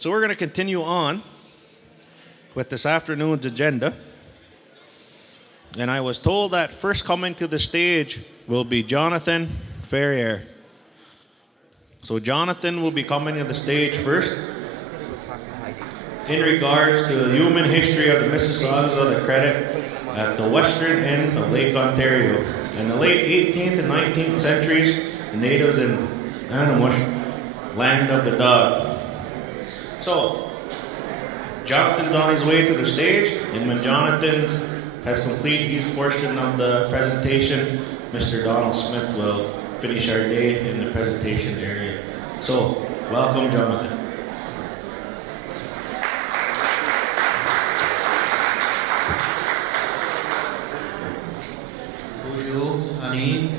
So we're going to continue on with this afternoon's agenda. And I was told that first coming to the stage will be Jonathan Ferrier. So Jonathan will be coming to the stage first in regards to the human history of the Mississaugas of the Credit at the western end of Lake Ontario. In the late 18th and 19th centuries, the natives in Anamush, land of the dog. So, Jonathan's on his way to the stage, and when Jonathan has completed his portion of the presentation, Mr. Donald Smith will finish our day in the presentation area. So, welcome, Jonathan. Bonjour, Ani.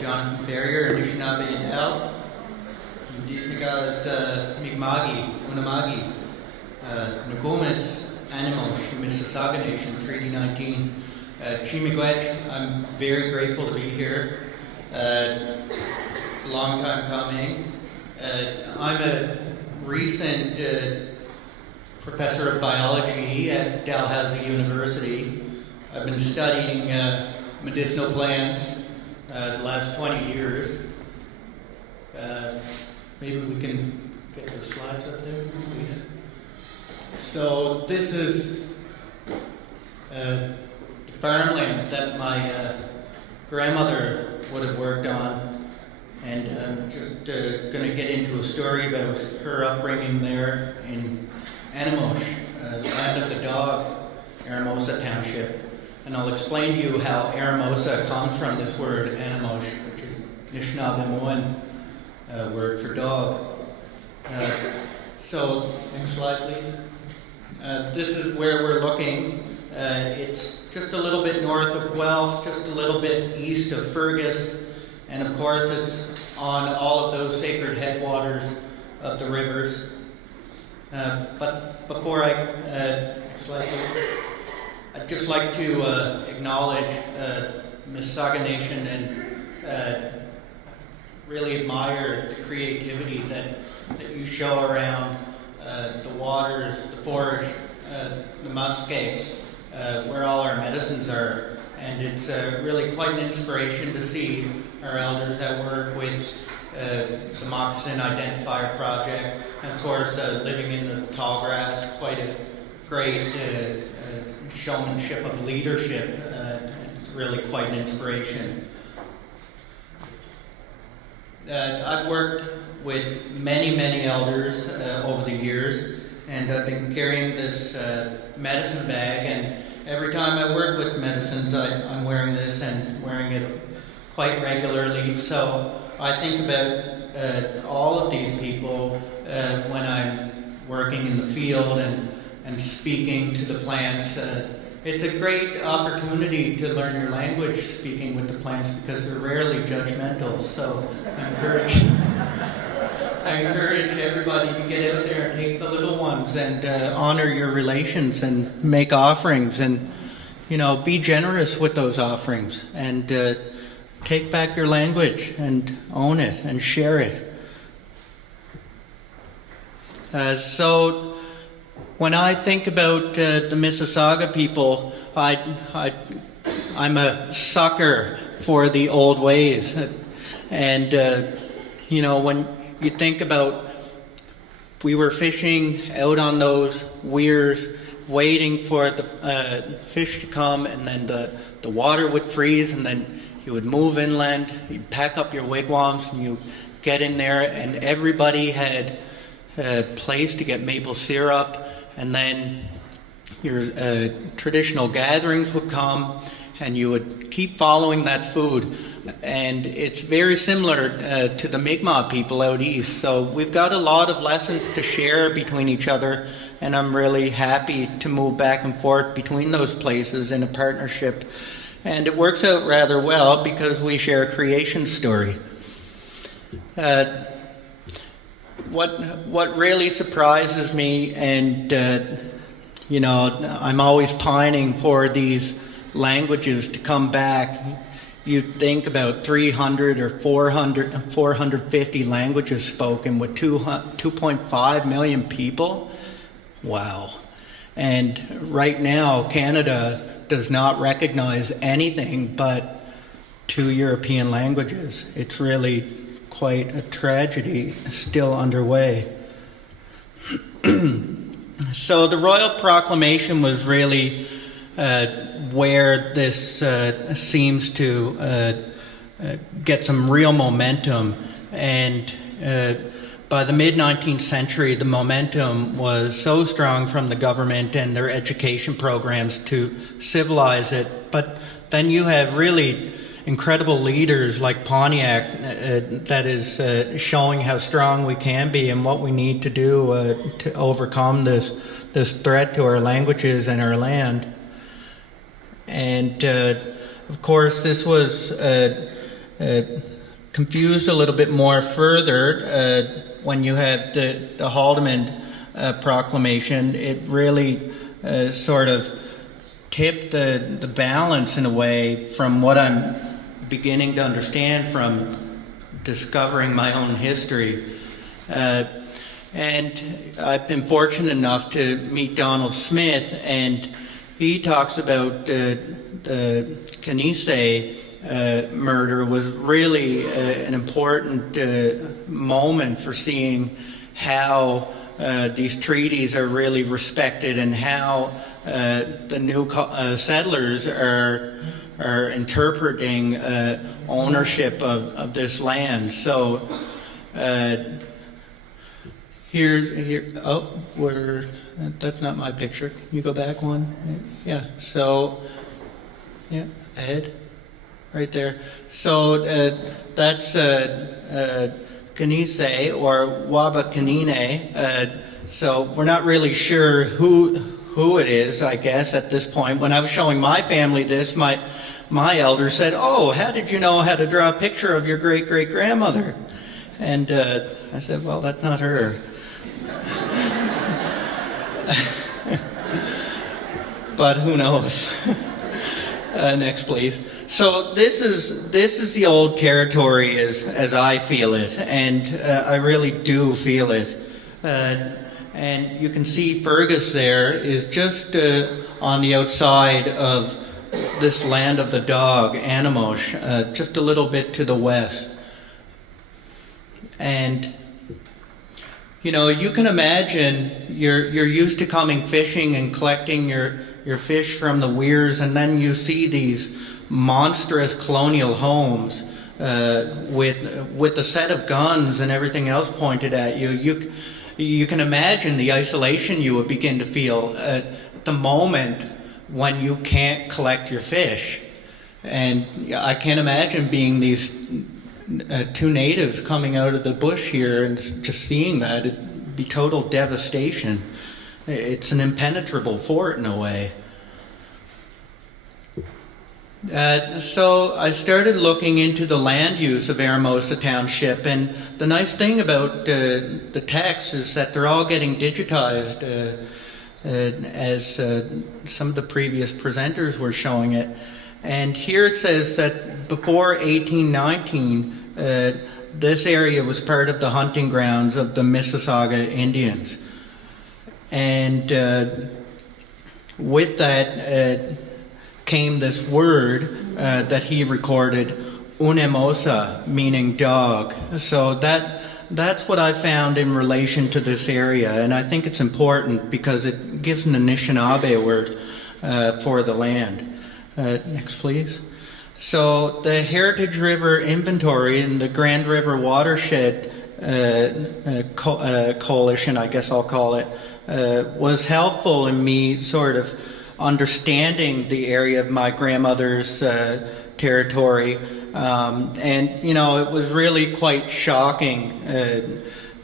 Jonathan Ferrier, Anishinaabe and El. Mississaugas Mi'kma'ki, Unama'ki, Nokomis, Animals, Mississauga Nation, Treaty 19. Chimiigwech, I'm very grateful to be here. It's a long time coming. I'm a recent professor of biology at Dalhousie University. I've been studying medicinal plants the last 20 years. Maybe we can get the slides up there, please. So this is farmland that my grandmother would have worked on, and I'm just going to get into a story about her upbringing there in Anamush, land of the dog, Aramosa Township. And I'll explain to you how Aramosa comes from this word Anamush, which is Anishinaabe word for dog. So, next slide, please. This is where we're looking. It's just a little bit north of Guelph, just a little bit east of Fergus, and of course it's on all of those sacred headwaters of the rivers. But before next slide, please. I'd just like to acknowledge Mississauga Nation and really admire the creativity that you show around the waters, the forest, the muskets, where all our medicines are. And it's really quite an inspiration to see our elders at work with the Moccasin Identifier Project. And of course, living in the tall grass, quite a great showmanship of leadership. It's really quite an inspiration. I've worked with many elders over the years, and I've been carrying this medicine bag, and every time I work with medicines, I'm wearing this and wearing it quite regularly. So I think about all of these people when I'm working in the field and speaking to the plants. It's a great opportunity to learn your language speaking with the plants because they're rarely judgmental. So I encourage everybody to get out there and take the little ones and honor your relations and make offerings and, be generous with those offerings and take back your language and own it and share it. So when I think about the Mississauga people, I'm a sucker for the old ways. And, when you think about, we were fishing out on those weirs, waiting for the fish to come, and then the water would freeze, and then you would move inland, you'd pack up your wigwams, and you get in there, and everybody had a place to get maple syrup. And then your traditional gatherings would come, and you would keep following that food. And it's very similar to the Mi'kmaq people out east. So we've got a lot of lessons to share between each other, and I'm really happy to move back and forth between those places in a partnership. And it works out rather well because we share a creation story. What really surprises me, and I'm always pining for these languages to come back, you'd think about 300 or 450 languages spoken with 2.5 million people. Wow. And right now, Canada does not recognize anything but 2 European languages. It's really quite a tragedy still underway. So the Royal Proclamation was really where this seems to get some real momentum. And by the mid-19th century, the momentum was so strong from the government and their education programs to civilize it. But then you have really incredible leaders like Pontiac that is showing how strong we can be and what we need to do to overcome this threat to our languages and our land. And of course, this was confused a little bit more further when you had the Haldeman proclamation. It really sort of tipped the balance in a way from what I'm beginning to understand from discovering my own history. And I've been fortunate enough to meet Donald Smith, and he talks about the Kinesis murder was really an important moment for seeing how these treaties are really respected and how the new settlers are interpreting ownership of this land. So that's not my picture. Can you go back one? Yeah. So yeah, ahead. Right there. So that's Kinesis or Wabakanine. So we're not really sure who it is, I guess, at this point. When I was showing my family this, my elder said, "Oh, how did you know how to draw a picture of your great-great-grandmother?" And I said, "Well, that's not her." But who knows? Next, please. So this is the old territory as I feel it, and I really do feel it. And you can see Fergus there is just on the outside of this land of the dog, Anamosh, just a little bit to the west. And you can imagine you're used to coming fishing and collecting your fish from the weirs, and then you see these monstrous colonial homes with a set of guns and everything else pointed at you. You can imagine the isolation you would begin to feel at the moment when you can't collect your fish. And I can't imagine being these two natives coming out of the bush here and just seeing that. It'd be total devastation. It's an impenetrable fort in a way. So I started looking into the land use of Eramosa Township, and the nice thing about the text is that they're all getting digitized, as some of the previous presenters were showing it. And here it says that before 1819, this area was part of the hunting grounds of the Mississauga Indians. And with that came this word that he recorded, Unemosa, meaning dog. So that's what I found in relation to this area, and I think it's important because it gives an Anishinaabe word for the land. Next, please. So the Heritage River Inventory and the Grand River Watershed Coalition, I guess I'll call it, was helpful in me sort of understanding the area of my grandmother's territory. And, it was really quite shocking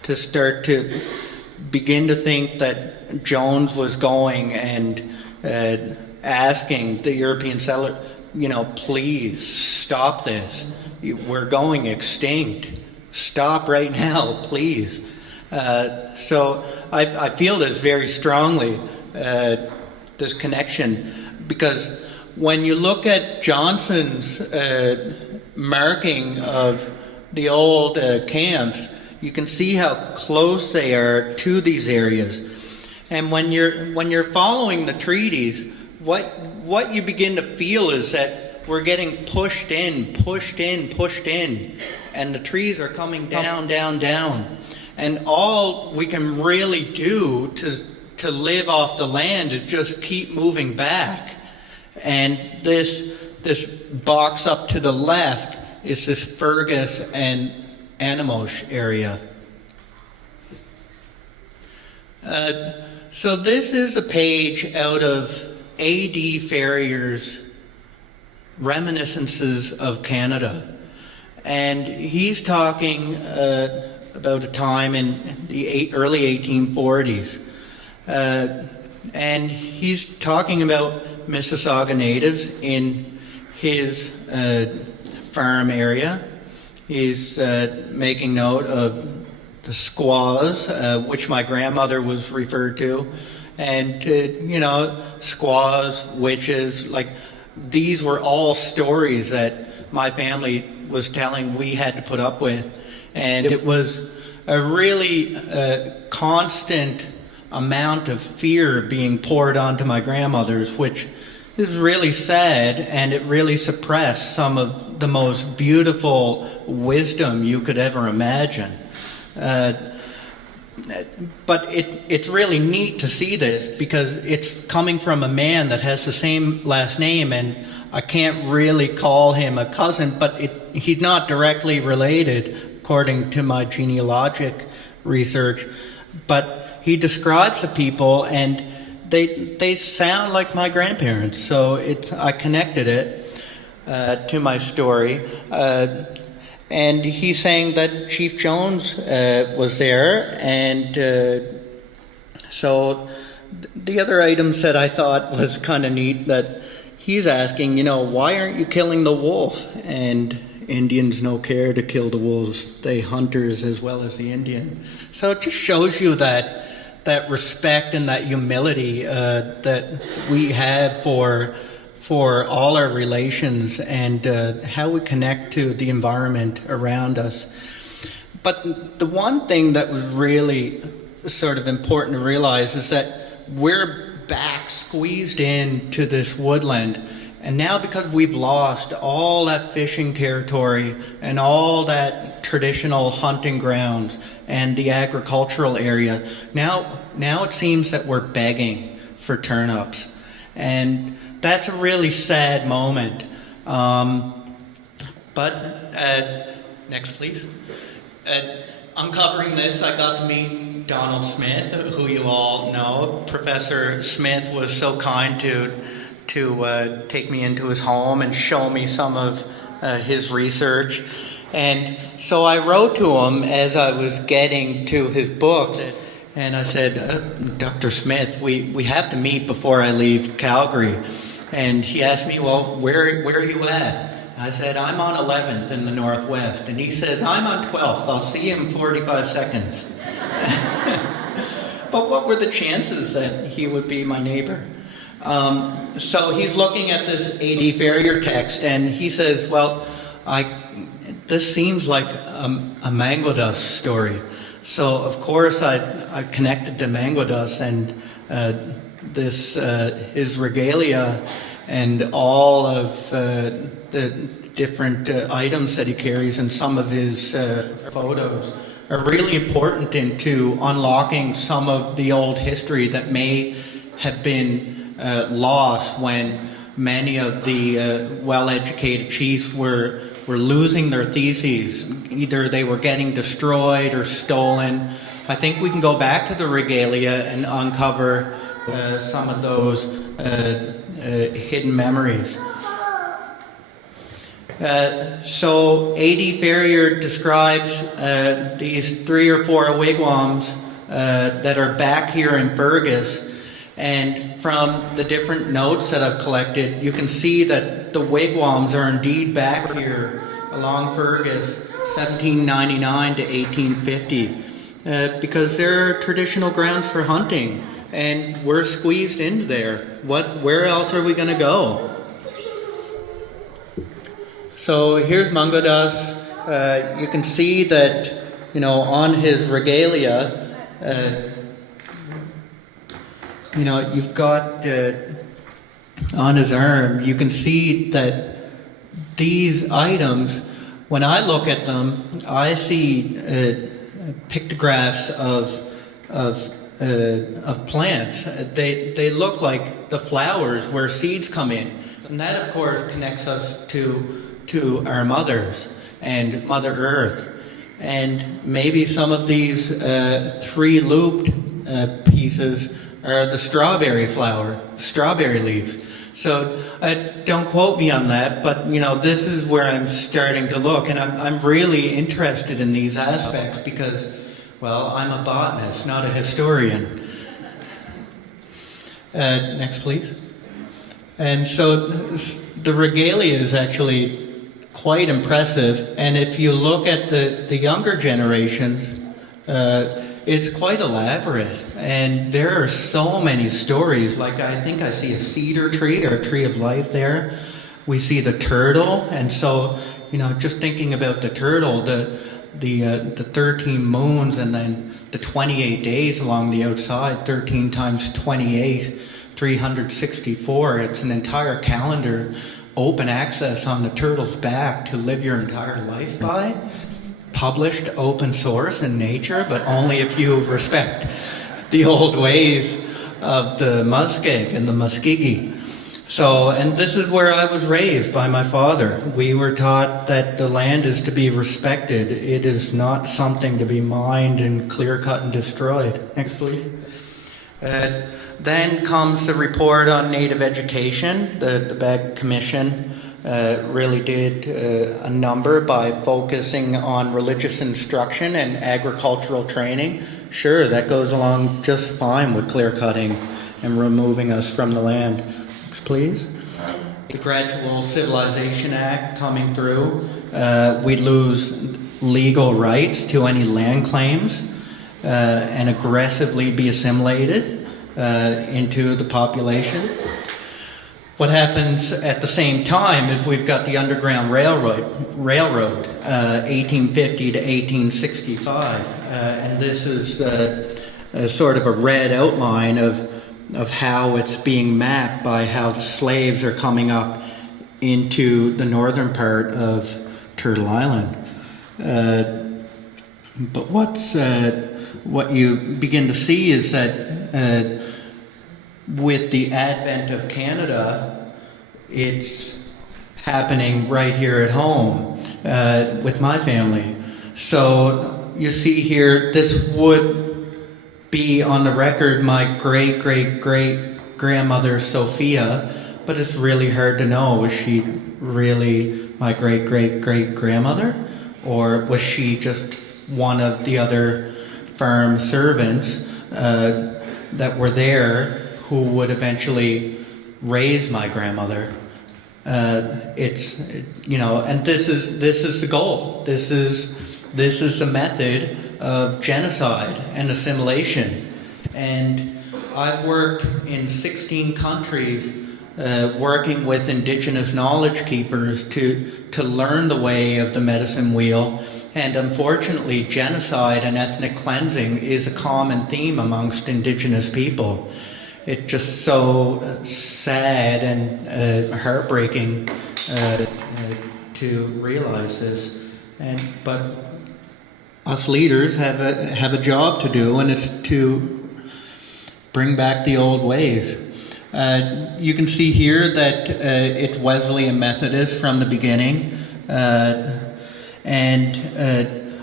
to start to begin to think that Jones was going and asking the European settler, please stop this. We're going extinct. Stop right now, please. So I feel this very strongly, this connection, because when you look at Johnson's marking of the old camps, you can see how close they are to these areas. And when you're following the treaties, what you begin to feel is that we're getting pushed in, and the trees are coming down. And all we can really do to live off the land is just keep moving back. And this box up to the left is this Fergus and Animosh area. So this is a page out of A.D. Ferrier's Reminiscences of Canada. And he's talking about a time in the early 1840s. And he's talking about Mississauga Natives in his farm area. He's making note of the squaws, which my grandmother was referred to, and squaws, witches, like these were all stories that my family was telling we had to put up with, and it was a really constant amount of fear being poured onto my grandmothers, which is really sad, and it really suppressed some of the most beautiful wisdom you could ever imagine. But it's really neat to see this because it's coming from a man that has the same last name, and I can't really call him a cousin, but he's not directly related according to my genealogic research. But he describes the people, and they sound like my grandparents, so I connected it to my story. And he's saying that Chief Jones was there, and so the other items that I thought was kind of neat, that he's asking, why aren't you killing the wolf? And Indians no care to kill the wolves. They hunters as well as the Indian. So it just shows you that respect and that humility that we have for all our relations and how we connect to the environment around us. But the one thing that was really sort of important to realize is that we're back squeezed into this woodland. And now, because we've lost all that fishing territory and all that traditional hunting grounds and the agricultural area, now it seems that we're begging for turnips. And that's a really sad moment. But next, please. Uncovering this, I got to meet Donald Smith, who you all know. Professor Smith was so kind to take me into his home and show me some of his research. And so I wrote to him as I was getting to his books, and I said, Dr. Smith, we have to meet before I leave Calgary. And he asked me, well, where are you at? I said, I'm on 11th in the Northwest. And he says, I'm on 12th. I'll see you in 45 seconds. But what were the chances that he would be my neighbor? So he's looking at this A.D. Ferrier text, and he says, well, this seems like a mango dust story. So, of course, I connected to mango dust, and his regalia and all of the different items that he carries and some of his photos are really important into unlocking some of the old history that may have been lost when many of the well-educated chiefs were losing their theses. Either they were getting destroyed or stolen. I think we can go back to the regalia and uncover some of those hidden memories. So A.D. Ferrier describes these 3 or 4 wigwams that are back here in Fergus. And from the different notes that I've collected, you can see that the wigwams are indeed back here along Fergus, 1799 to 1850, because they're traditional grounds for hunting, and we're squeezed into there. Where else are we going to go? So here's Manga. You can see that, on his regalia, you've got on his arm, you can see that these items, when I look at them, I see pictographs of plants. They look like the flowers where seeds come in, and that of course connects us to our mothers and Mother Earth. And maybe some of these three-looped pieces are the strawberry leaves. So don't quote me on that, but this is where I'm starting to look, and I'm really interested in these aspects because, well, I'm a botanist, not a historian. Next, please. And so the regalia is actually quite impressive, and if you look at the younger generations, it's quite elaborate, and there are so many stories. Like, I think I see a cedar tree or a tree of life there. We see the turtle, and so just thinking about the turtle, the 13 moons, and then the 28 days along the outside, 13 times 28, 364. It's an entire calendar, open access on the turtle's back to live your entire life by. Published open source in Nature, but only if you respect the old ways of the muskeg and the muskegee. So, and this is where I was raised by my father. We were taught that the land is to be respected. It is not something to be mined and clear-cut and destroyed. Next, please. Then comes the report on Native education. The Bag Commission really did a number by focusing on religious instruction and agricultural training. Sure, that goes along just fine with clear cutting and removing us from the land. Next, please. The Gradual Civilization Act coming through. We lose legal rights to any land claims and aggressively be assimilated into the population. What happens at the same time is we've got the Underground Railroad, 1850 to 1865, and this is sort of a red outline of how it's being mapped by how the slaves are coming up into the northern part of Turtle Island. But what you begin to see is that with the advent of Canada, it's happening right here at home with my family. So you see here, this would be on the record my great-great-great-grandmother Sophia, but it's really hard to know. Was she really my great-great-great-grandmother? Or was she just one of the other farm servants that were there who would eventually raise my grandmother? And this is the goal. This is the method of genocide and assimilation. And I've worked in 16 countries working with indigenous knowledge keepers to learn the way of the medicine wheel. And unfortunately, genocide and ethnic cleansing is a common theme amongst indigenous people. It's just so sad and heartbreaking to realize this. But us leaders have a job to do, and it's to bring back the old ways. You can see here that it's Wesleyan Methodist from the beginning, and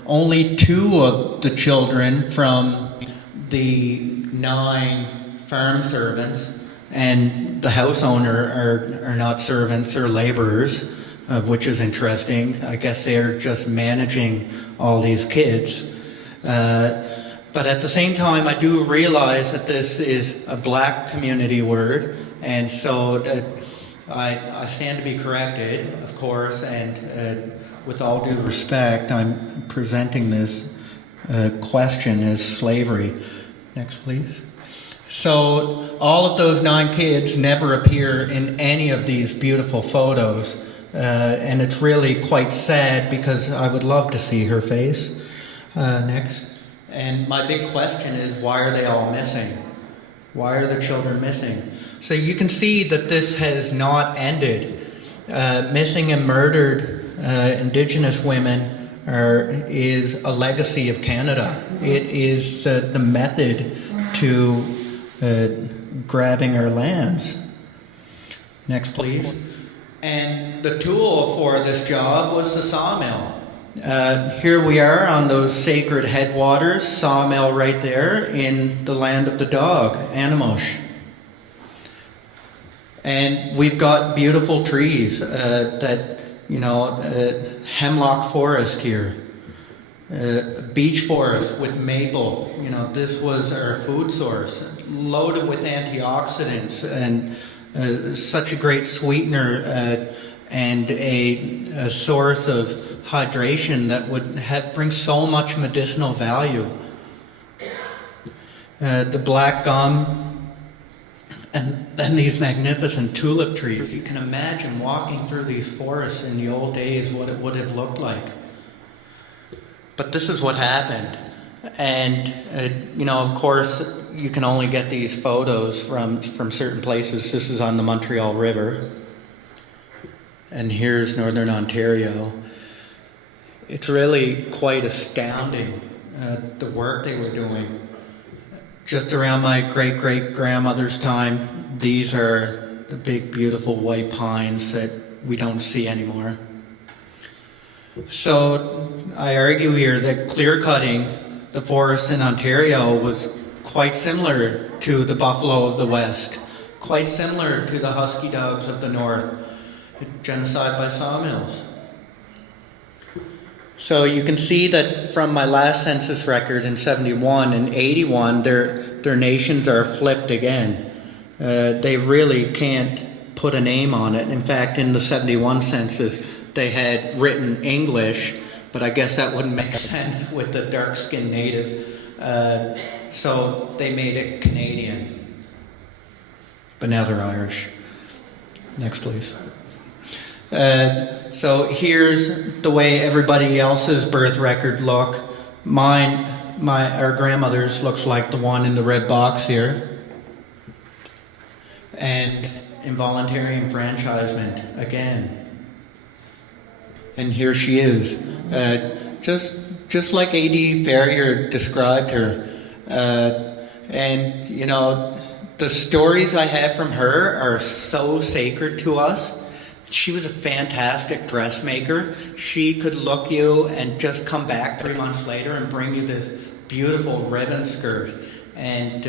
only 2 of the children from the 9 farm servants and the house owner are not servants or laborers, which is interesting. I guess they're just managing all these kids. But at the same time, I do realize that this is a black community word, and so that I stand to be corrected, of course, and with all due respect, I'm presenting this question as slavery. Next, please. So all of those 9 kids never appear in any of these beautiful photos. and it's really quite sad because I would love to see her face. Next. And my big question is, why are they all missing? Why are the children missing? So you can see that this has not ended. Missing and murdered Indigenous women is a legacy of Canada. It is the method to grabbing our lands. Next, please. And the tool for this job was the sawmill. Here we are on those sacred headwaters, sawmill right there in the land of the dog, Anamosh. And we've got beautiful trees hemlock forest here, beech forest with maple. This was our food source, loaded with antioxidants and such a great sweetener and a source of hydration that would bring so much medicinal value. The black gum, and then these magnificent tulip trees. You can imagine walking through these forests in the old days, what it would have looked like. But this is what happened. And, of course, you can only get these photos from certain places. This is on the Montreal River. And here's Northern Ontario. It's really quite astounding, the work they were doing. Just around my great-great-grandmother's time, these are the big, beautiful white pines that we don't see anymore. So I argue here that clear-cutting the forests in Ontario was quite similar to the buffalo of the West, quite similar to the husky dogs of the North, genocide by sawmills. So you can see that from my last census record in 71 and 81, their nations are flipped again. They really can't put a name on it. In fact, in the 71 census, they had written English, but I guess that wouldn't make sense with the dark-skinned native. So they made it Canadian. But now they're Irish. Next, please. So here's the way everybody else's birth record look. Our grandmother's looks like the one in the red box here. And involuntary enfranchisement again. And here she is. Just like A.D. Ferrier described her. And the stories I have from her are so sacred to us. She was a fantastic dressmaker. She could look you and just come back 3 months later and bring you this beautiful ribbon skirt. And,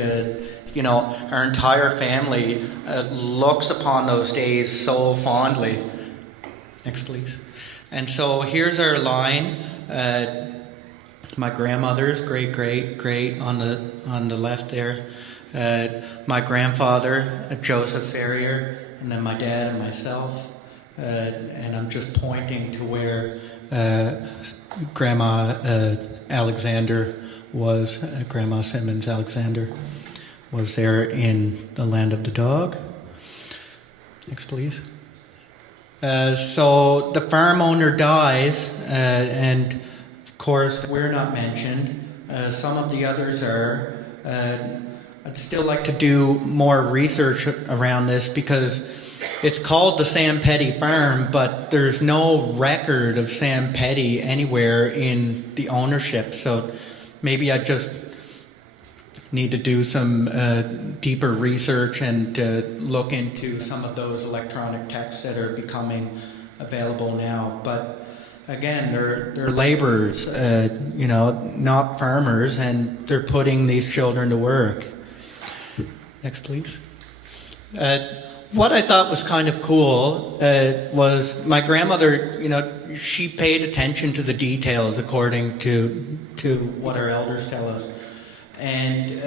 our entire family looks upon those days so fondly. Next, please. And so here's our line. My grandmother's great on the left there. My grandfather, Joseph Ferrier, and then my dad and myself. And I'm just pointing to where Grandma Alexander was, Grandma Simmons Alexander was there in the land of the dog. Next, please. So the farm owner dies, and of course we're not mentioned. Some of the others are. I'd still like to do more research around this because it's called the Sam Petty Farm, but there's no record of Sam Petty anywhere in the ownership. So maybe I just need to do some deeper research and look into some of those electronic texts that are becoming available now. But again, they're laborers, not farmers, and they're putting these children to work. Next, please. What I thought was kind of cool was my grandmother, she paid attention to the details according to what our elders tell us. And,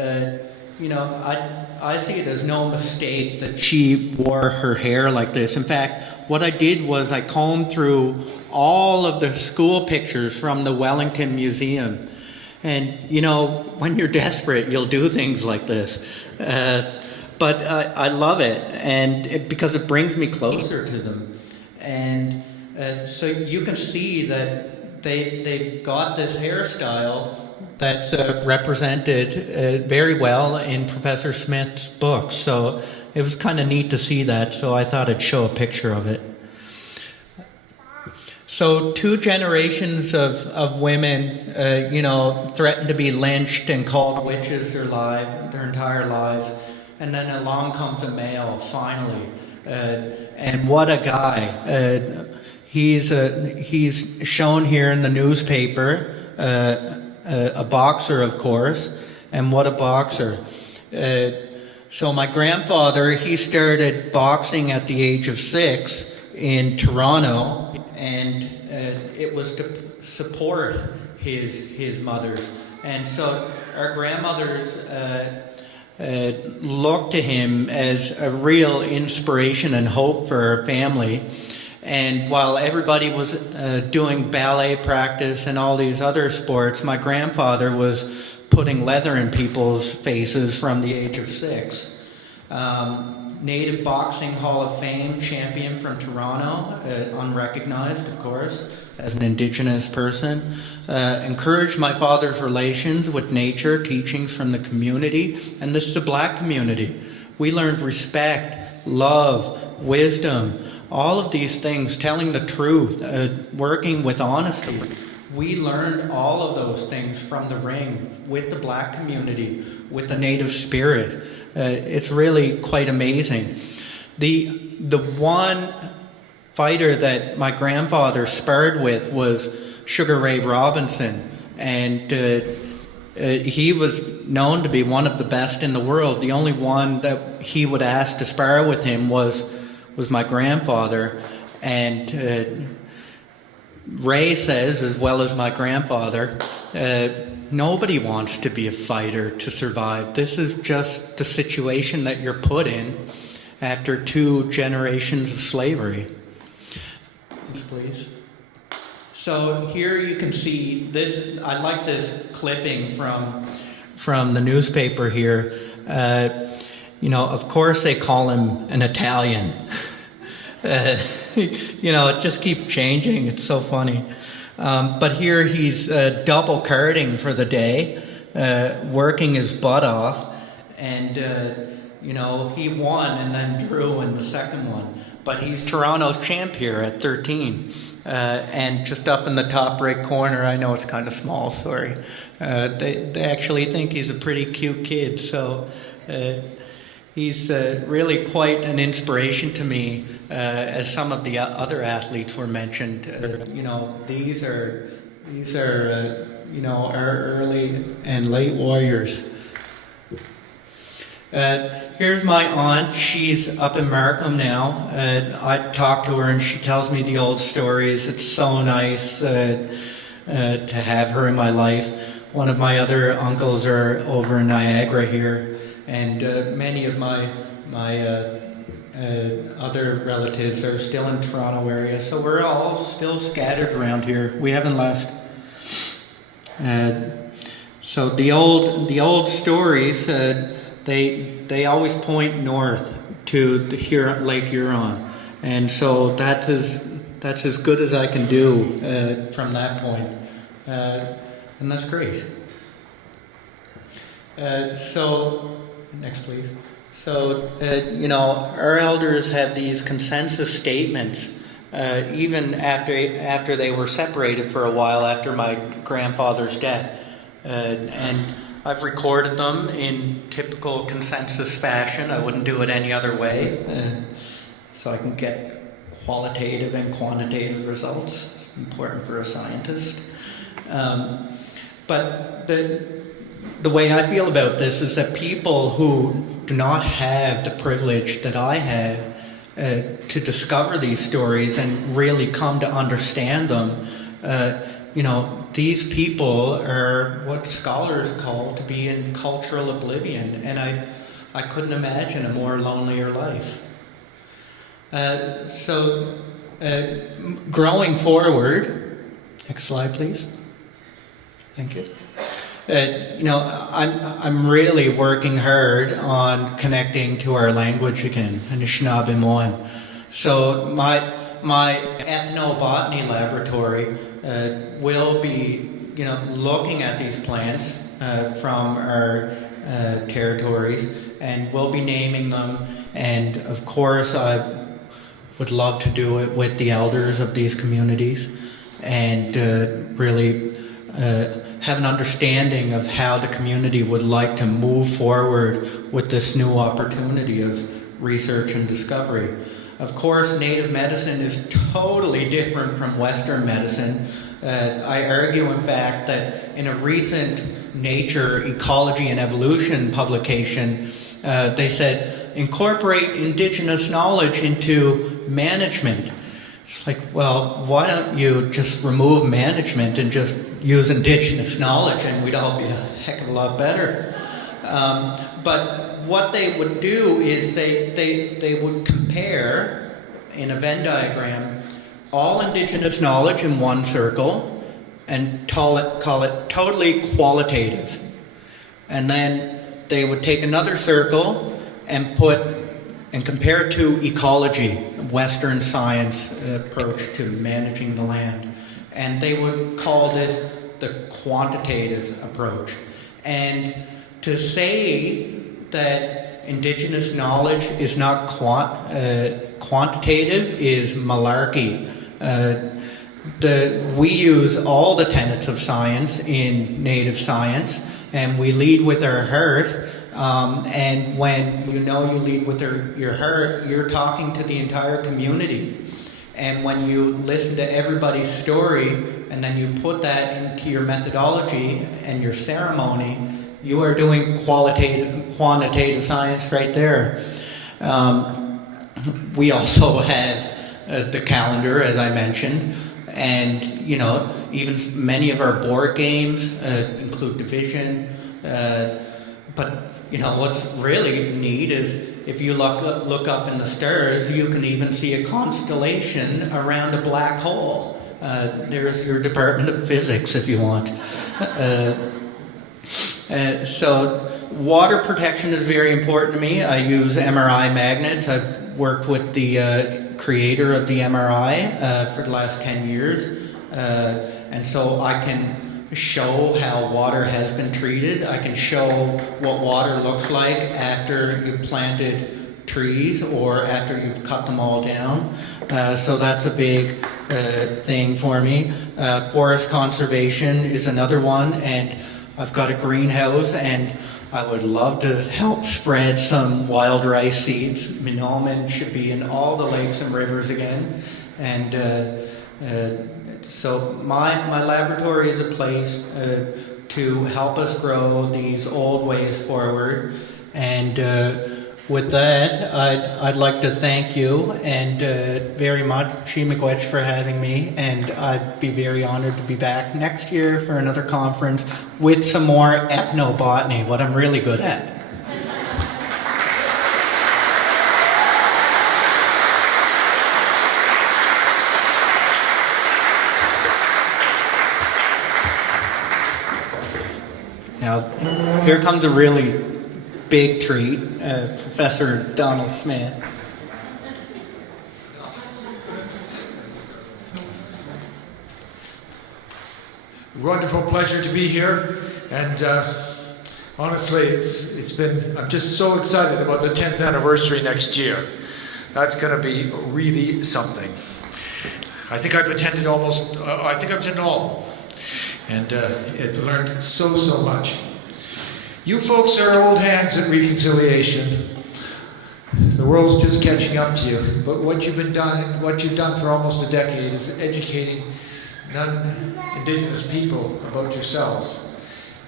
I see it as no mistake that she wore her hair like this. In fact, what I did was I combed through all of the school pictures from the Wellington Museum. And, when you're desperate, you'll do things like this. But I love it, and because it brings me closer to them. And so you can see that they got this hairstyle that's represented very well in Professor Smith's books. So it was kind of neat to see that, so I thought I'd show a picture of it. So 2 generations of women, threatened to be lynched and called witches their entire lives. And then along comes a male, finally. And what a guy. He's shown here in the newspaper, a boxer, of course. And what a boxer. So my grandfather, he started boxing at the age of 6 in Toronto. And it was to support his mothers. And so our grandmothers looked to him as a real inspiration and hope for our family. And while everybody was doing ballet practice and all these other sports, my grandfather was putting leather in people's faces from the age of 6. Native Boxing Hall of Fame champion from Toronto, unrecognized, of course, as an Indigenous person. Encouraged my father's relations with nature, teachings from the community, and this is a Black community. We learned respect, love, wisdom, all of these things, telling the truth, working with honesty. We learned all of those things from the ring, with the Black community, with the Native spirit. It's really quite amazing. The one fighter that my grandfather sparred with was Sugar Ray Robinson, and he was known to be one of the best in the world. The only one that he would ask to spar with him was my grandfather, and Ray says, as well as my grandfather, nobody wants to be a fighter to survive. This is just the situation that you're put in after 2 generations of slavery. Please. So here you can see this. I like this clipping from the newspaper here. Of course they call him an Italian. It just keeps changing. It's so funny. But here he's double carding for the day, working his butt off, and he won and then drew in the second one. But he's Toronto's champ here at 13, and just up in the top right corner, I know it's kind of small, sorry. They actually think he's a pretty cute kid, so he's really quite an inspiration to me. As some of the other athletes were mentioned, these are our early and late warriors. Here's my aunt. She's up in Markham now. I talk to her and she tells me the old stories. It's so nice to have her in my life. One of my other uncles are over in Niagara here, and many of my other relatives are still in Toronto area, so we're all still scattered around here. We haven't left. So the old stories, they always point north to the Lake Huron, and so that's as good as I can do from that point, and that's great. So next, please. So, our elders had these consensus statements, even after they were separated for a while after my grandfather's death. And I've recorded them in typical consensus fashion. I wouldn't do it any other way, so I can get qualitative and quantitative results. Important for a scientist. But the way I feel about this is that people who do not have the privilege that I have to discover these stories and really come to understand them, these people are what scholars call to be in cultural oblivion, and I couldn't imagine a more lonelier life. So growing forward, next slide please. Thank you. I'm really working hard on connecting to our language again, Anishinaabe Moan. So my ethnobotany laboratory will be, looking at these plants from our territories, and we'll be naming them. And of course, I would love to do it with the elders of these communities, and really have an understanding of how the community would like to move forward with this new opportunity of research and discovery. Of course, native medicine is totally different from Western medicine. I argue, in fact, that in a recent Nature Ecology and Evolution publication, they said, incorporate indigenous knowledge into management. It's like, well, why don't you just remove management and just use indigenous knowledge, and we'd all be a heck of a lot better. But what they would do is they would compare in a Venn diagram all indigenous knowledge in one circle and call it totally qualitative. And then they would take another circle and compare it to ecology, Western science approach to managing the land. And they would call this the quantitative approach. And to say that indigenous knowledge is not quantitative is malarkey. We use all the tenets of science in native science, and we lead with our heart. And when you lead with your heart, you're talking to the entire community. And when you listen to everybody's story and then you put that into your methodology and your ceremony, you are doing quantitative science right there. We also have the calendar, as I mentioned, and even many of our board games include division. But what's really neat is if you look up in the stars, you can even see a constellation around a black hole. There's your Department of Physics if you want. So water protection is very important to me. I use MRI magnets. I've worked with the creator of the MRI for the last 10 years. And so I can show how water has been treated. I can show what water looks like after you've planted trees or after you've cut them all down. So that's a big thing for me. Forest conservation is another one, and I've got a greenhouse, and I would love to help spread some wild rice seeds. Minnow should be in all the lakes and rivers again. And so my laboratory is a place to help us grow these old ways forward. And with that, I'd like to thank you and very much, Miigwech, for having me. And I'd be very honored to be back next year for another conference with some more ethnobotany, what I'm really good at. Now, here comes a really big treat, Professor Donald Smith. Wonderful pleasure to be here, and honestly, I'm just so excited about the 10th anniversary next year. That's going to be really something. I think I've attended all, and it learned so much. You folks are old hands at reconciliation. The world's just catching up to you. But what you've done for almost a decade is educating non-Indigenous people about yourselves.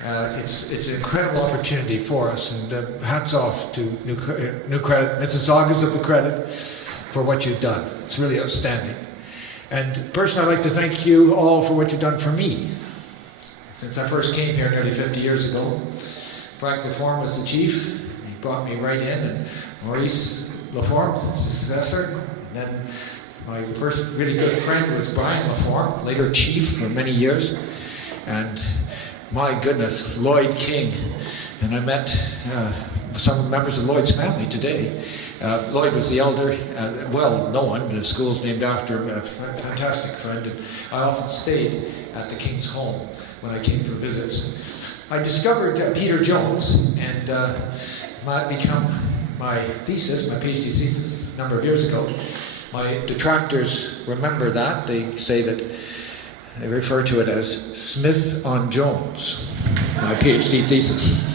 It's an incredible opportunity for us, and hats off to New Credit, Mississaugas of the Credit, for what you've done. It's really outstanding. And personally, I'd like to thank you all for what you've done for me. Since I first came here nearly 50 years ago, Frank Laforme was the chief. He brought me right in, and Maurice Laforme, successor. And then my first really good friend was Brian Laforme, later chief for many years. And my goodness, Lloyd King. And I met some members of Lloyd's family today. Lloyd was the elder, well known. The school's named after him, a fantastic friend. And I often stayed at the King's Home when I came for visits. I discovered Peter Jones, and that became my thesis, my PhD thesis, a number of years ago. My detractors remember that. They say that they refer to it as Smith on Jones, my PhD thesis.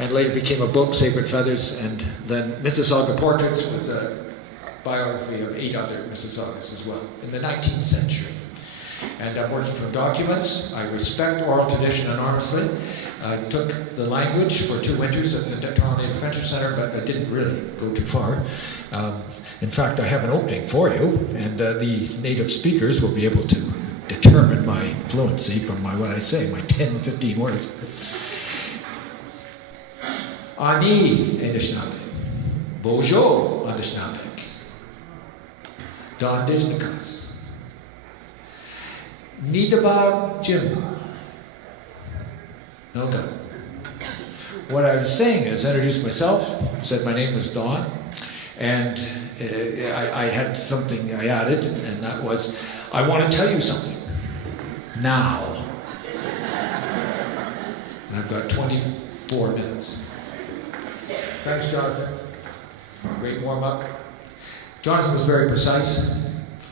And later became a book, Sacred Feathers, and then Mississauga Portraits was a biography of 8 other Mississaugas as well, in the 19th century. And I'm working from documents. I respect oral tradition enormously. I took the language for 2 winters at the Toronto Native Friendship Centre, but I didn't really go too far. In fact, I have an opening for you, and the native speakers will be able to determine my fluency from what I say, my 10, 15 words. Ani Anishinaabe, Bojo Anishinaabe, Don Dijnikas, Nidaba Jim. No doubt. What I was saying is, I introduced myself, said my name was Don, and I had something I added, and that was, I want to tell you something. Now. And I've got 24 minutes. Thanks, Jonathan. Great warm-up. Jonathan was very precise,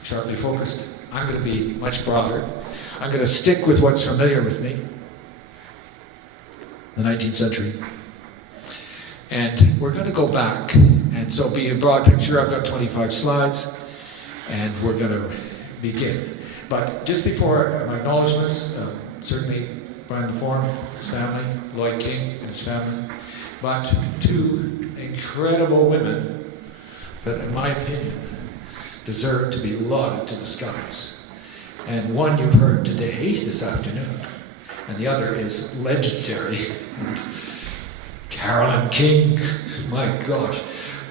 sharply focused. I'm going to be much broader. I'm going to stick with what's familiar with me, the 19th century. And we're going to go back, and so be a broad picture. I've got 25 slides, and we're going to begin. But just before my acknowledgements, certainly Brian LaForme, his family, Lloyd King and his family, but 2 incredible women that, in my opinion, deserve to be lauded to the skies. And one you've heard today, this afternoon, and the other is legendary. Carolyn King, my gosh.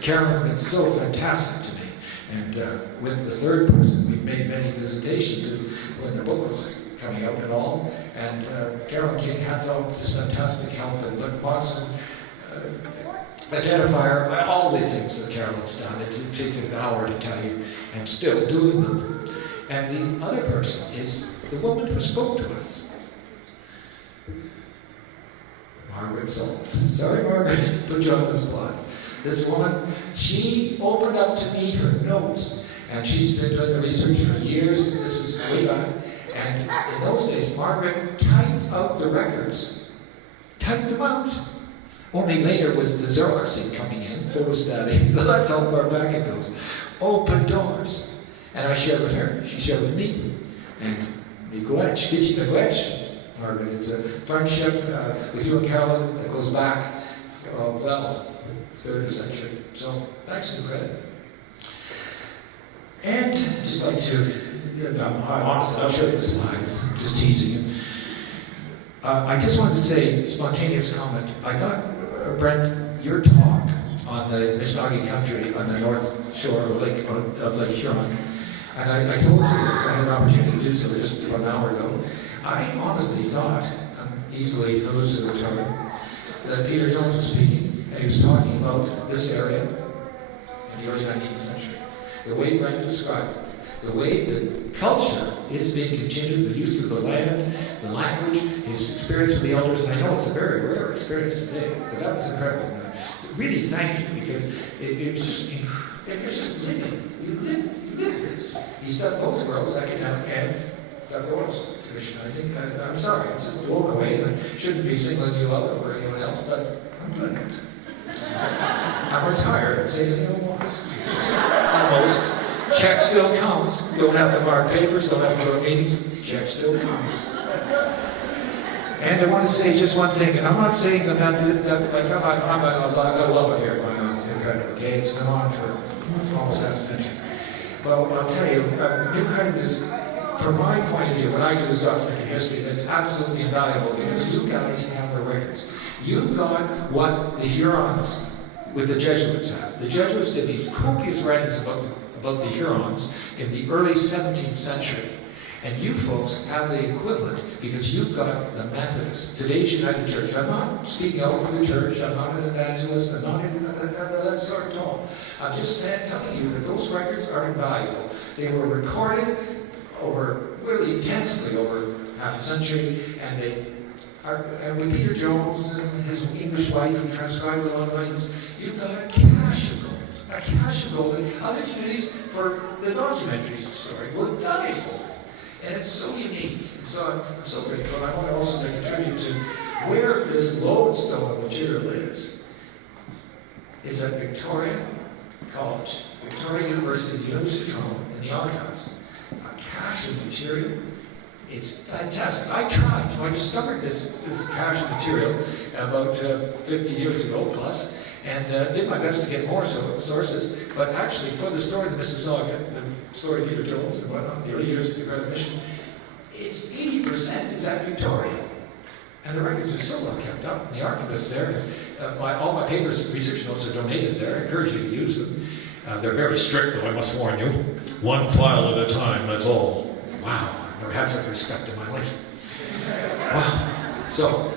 Carolyn has been so fantastic to me. And with the 3rd person, we've made many visitations when the book was coming out and all. And Carolyn King has all this fantastic help, and Luke Watson, identifier, all the things that Carolyn's done. It's taken an hour to tell you, and still doing them. And the other person is the woman who spoke to us. Margaret Salt. Sorry, Margaret, put you on the spot. This woman, she opened up to me her notes, and she's been doing the research for years. This is way back. And in those days, Margaret typed out the records. Typed them out. Only later was the Xeroxing coming in, photostating. That's how far back it goes. Open doors. And I shared with her. She shared with me. And miigwech, gitchi miigwech. Margaret, it's a friendship with you and Carolyn that goes back, 3rd century. So, thanks for the credit. And just like to, honestly, I'll show you the slides, just teasing you. I just wanted to say, spontaneous comment. I thought, Brent, your talk on the Anishinaabe country on the north shore of Lake Huron, and I told you this, I had an opportunity to do so just about an hour ago. I honestly thought, I'm easily hallucinatory, that Peter Jones was speaking, and he was talking about this area in the early 19th century. The way Brent described it, the way the culture is being continued, the use of the land, the language, his experience with the elders, and I know it's a very rare experience today, but that was incredible. Really thank you, because it was just living. You live this. He's got both worlds, academic and got the oral tradition. I think, I'm sorry, I'm just blown away, and I shouldn't be singling you out over anyone else, but I'm doing it. I'm retired, I say anything I want. Almost. Check still comes. Don't have to mark papers, don't have to go to meetings. Check still comes. And I want to say just one thing, and I'm not saying that like I'm a love affair going on in Credit, okay? It's been on for almost half a century. But I'll tell you, New Credit is, from my point of view, what I do is documentary history, it's absolutely invaluable because you guys have the records. You've got what the Hurons with the Jesuits have. The Jesuits did these copious writings about the Hurons in the early 17th century. And you folks have the equivalent because you've got the Methodists, today's United Church. I'm not speaking out for the church, I'm not an evangelist, I'm not that sort at all. I'm just telling you that those records are invaluable. They were recorded over, really intensely over half a century, and they are, and with Peter Jones and his English wife who transcribed a lot of writings, you've got a cache of gold that other communities for the documentaries story will die for. And it's so unique. And so I'm so grateful. I want to also make a tribute to where this lodestone material is at Victoria College, Victoria University, the University of Toronto, in the archives. A cache of material. It's fantastic. I tried. So I discovered this cache of material about 50 years ago plus, and did my best to get more sources. But actually, for the story of the Mississauga, the story of Peter Jones and whatnot, the early years of the Great Mission, it's 80% is at Victoria. And the records are so well kept up. And the archivists there, all my papers, research notes are donated there. I encourage you to use them. They're very strict, though, I must warn you. One file at a time, that's all. Wow, I've never had such respect in my life. Wow. So,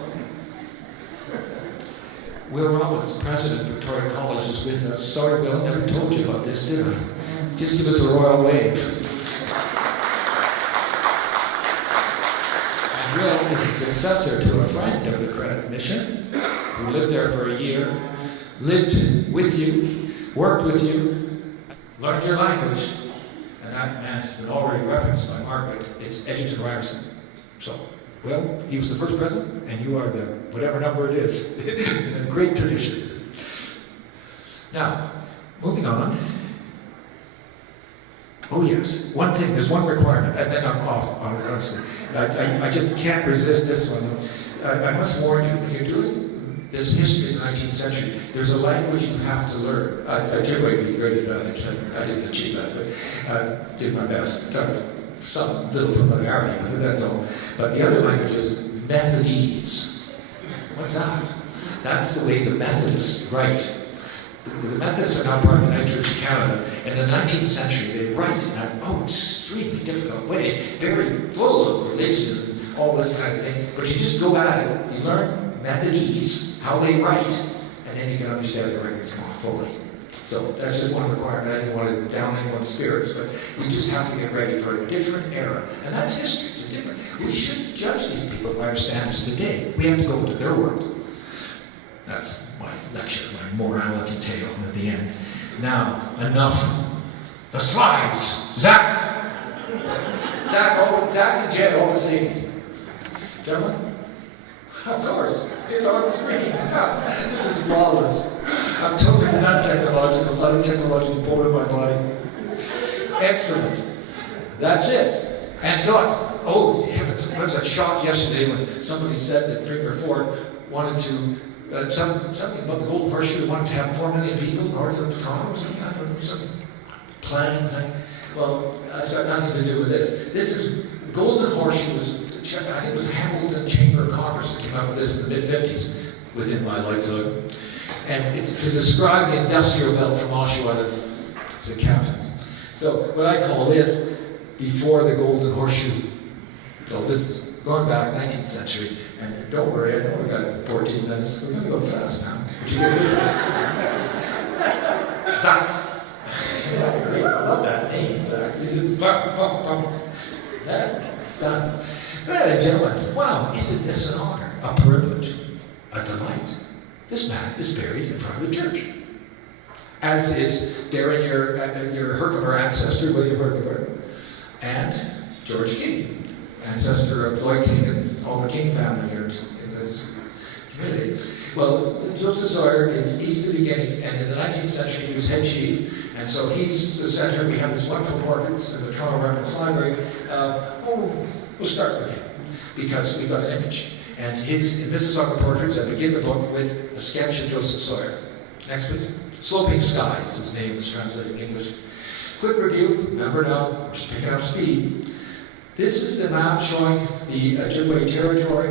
Will Robbins, president of Victoria College, is with us. Sorry, Will, never told you about this, did I? Just give us a royal wave. And Will is a successor to a friend of the Credit Mission, who lived there for a year, lived with you, worked with you, learned your language, and that man's been already referenced by Margaret. It's Edgerton Ryerson. So, well, he was the first president, and you are the whatever number it is, in a great tradition. Now, moving on. Oh yes, one thing, there's one requirement, and then I'm off, honestly. I just can't resist this one. I must warn you, when you're doing this history of the 19th century, there's a language you have to learn. I took away the great advantage. I didn't achieve that, but I did my best. Some little familiarity with it, that's all. But the other language is Methodese. What's that? That's the way the Methodists write. The Methodists are now part of the United Church of Canada. In the 19th century, they write in an extremely difficult way, very full of religion and all this kind of thing. But you just go at it, you learn Methodese, how they write, and then you can understand the records more fully. So that's just one requirement. I didn't want to down anyone's spirits, but we just have to get ready for a different era. And that's history. It's different. We shouldn't judge these people by our standards today. We have to go into their world. That's my lecture, my morality tale at the end. Now, enough. The slides. Zach and Jed, all the same. Gentlemen? Of course. It's on the screen. This is flawless. I'm totally not technological, not a technological board of my body. Excellent. That's it. And so, oh heavens, there was a shock yesterday when somebody said that Premier Ford wanted to, something about the Golden Horseshoe, wanted to have 4 million people north of Toronto or something. I don't know, some planning thing. Well, that's got nothing to do with this. This is, Golden Horseshoe was, I think it was Hamilton Chamber of Commerce that came up with this in the mid-50s, within my lifetime. And it's to describe the industrial belt from Oshawa to St. Catharines. So what I call this, before the Golden Horseshoe. So this is going back 19th century. And don't worry, I know we've got 14 minutes. We're going to go fast now. Would you get visuals? Zach. Yeah, great. I love that name, Zach. This is done. Ladies and gentlemen, wow, isn't this an honor, a privilege, a delight? This man is buried in front of the church, as is Darren, your Herkimer ancestor, William Herkimer, and George King, ancestor of Lloyd King and all the King family here in this community. Well, Joseph Sawyer he's the beginning, and in the 19th century he was head chief, and so he's the center. We have this wonderful portraits in the Toronto Reference Library. We'll start with him, because we've got an image. And his Mississauga portraits, I begin the book with a sketch of Joseph Sawyer. Next, please. Sloping Skies, his name is translated in English. Quick review, remember now, we're just picking up speed. This is the map showing the Ojibwe territory.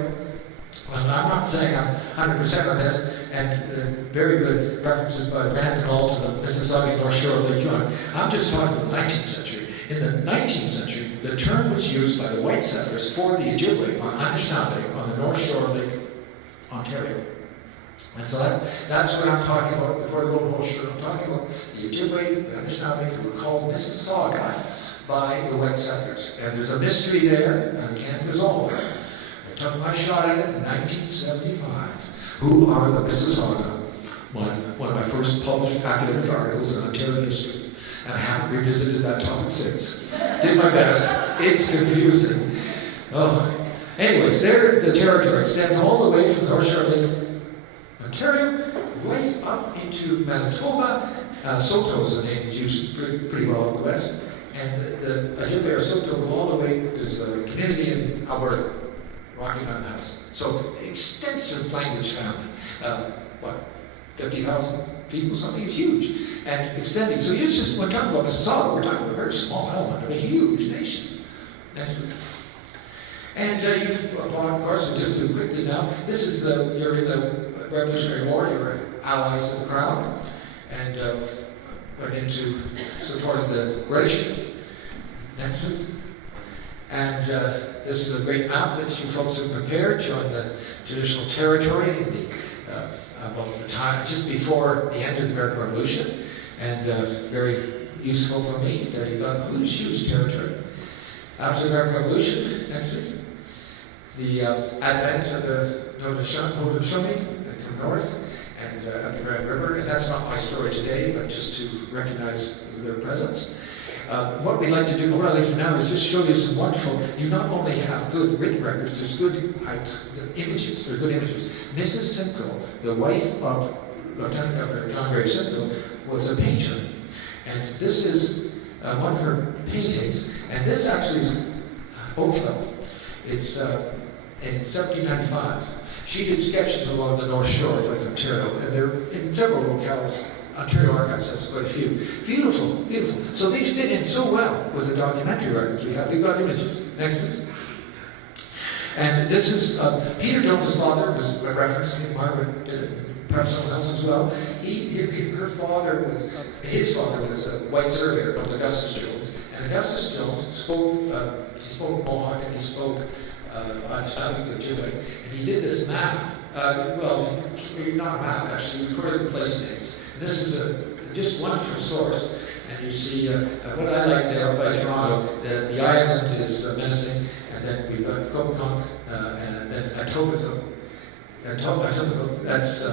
And I'm not saying I'm 100% on this, and very good references by Rand and all to the Mississauga North Shore of Lake Huron. I'm just talking about the 19th century. In the 19th century, the term was used by the white settlers for the Ojibwe on Anishinaabe on the North Shore of Lake Ontario. And so that's what I'm talking about before the Golden Horseshoe. I'm talking about the Ojibwe, the Anishinaabe, who were called Mississauga by the white settlers. And there's a mystery there, and I can't resolve it. I took my shot at it in 1975. Who are the Mississauga? One of my first published academic articles in Ontario history. And I haven't revisited that topic since. Did my best. It's confusing. Oh. Anyways, there the territory extends all the way from North Shore Lake Ontario, right up into Manitoba. Soto is the name that's used pretty well in the West. And the Ojibwe or Soto go all the way, there's a community in Alberta, Rocky Mountain House. So, extensive language family. 50,000 people, something? It's huge. And extending. So, we're talking about Mississauga, we're talking about a very small element of a huge nation. Next week. And you've, of course, we'll just do quickly now. This is you're in the Revolutionary War, you're allies of the Crown, and went into supporting the British. Next week. And this is a great map that you folks have prepared showing the traditional territory in about the time just before the end of the American Revolution, and very useful for me. There you go, huge territory. After the American Revolution, next week, the advent of the Haudenosaunee from north and at the Grand River, and that's not my story today, but just to recognize their presence. What I'd like to do now is just show you some wonderful, you not only have good written records, there's good images, they're good images. Mrs. Simcoe, the wife of Lieutenant Governor John Gray Simcoe, was a painter. And this is one of her paintings, and this actually is Oakville. It's in 1795. She did sketches along the North Shore, like Ontario, and they're in several locales. Ontario Archives has quite a few. Beautiful, beautiful. So these fit in so well with the documentary records we have. We've got images. Next, please. And this is Peter Jones's father was referenced in Margaret, perhaps someone else as well. His father was a white surveyor called Augustus Jones, and Augustus Jones spoke Mohawk and he spoke Ojibwe, and he did this map. Not a map actually. He recorded the place names. This is a just wonderful source, and you see what I like there by Toronto. The island is menacing, and then we've got Kopekunk, and then Etobicoke. Etobicoke, that's